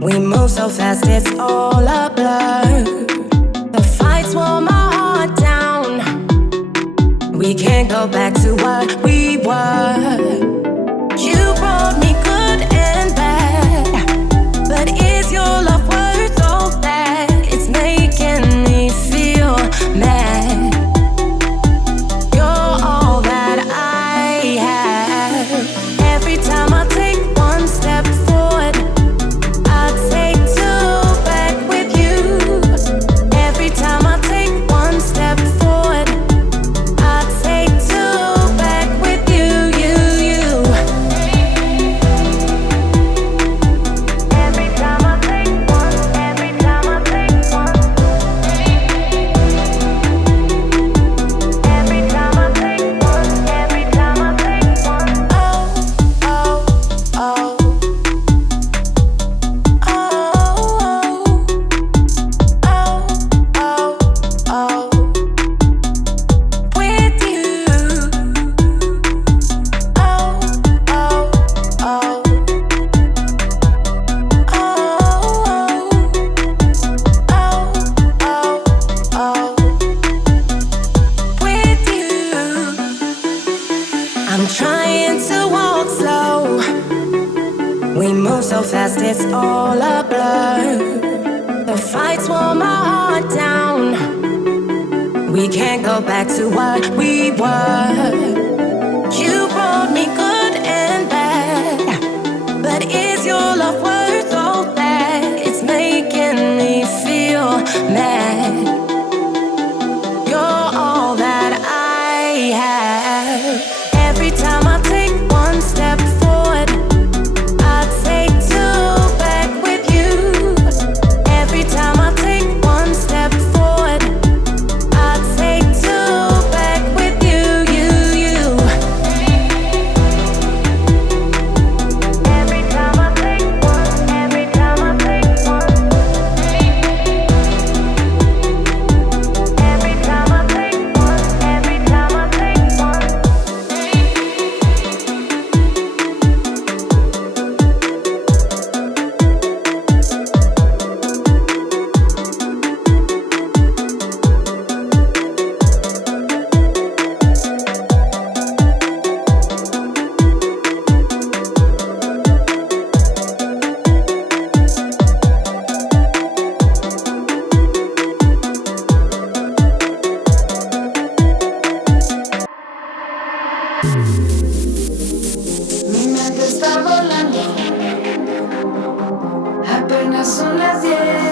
We move so fast, it's all a blur. The fights wore my heart down. We can't go back to what we were. You brought me good and bad, but is your love worth all that? It's making me feel mad. You're all that I have. Every time I take one step forward, I take two back with you. Every time I take one step forward, I take two back with you, you. Every time I take one, every time I take one. Every time I take one, every time I take one. Oh, oh, oh. I'm trying to walk slow. We move so fast, it's all a blur. The fights wore my heart down. We can't go back to what we were. You brought me good and bad, but is your love worth all that? It's making me feel mad. You're all that I have. Every time I take one step forward, I take two back with you. Every time I take one step forward, I take two back with you, you. Every time I take one, every time I take one. Every time I take one, every time I take one. Mi mente está volando, apenas son las 10.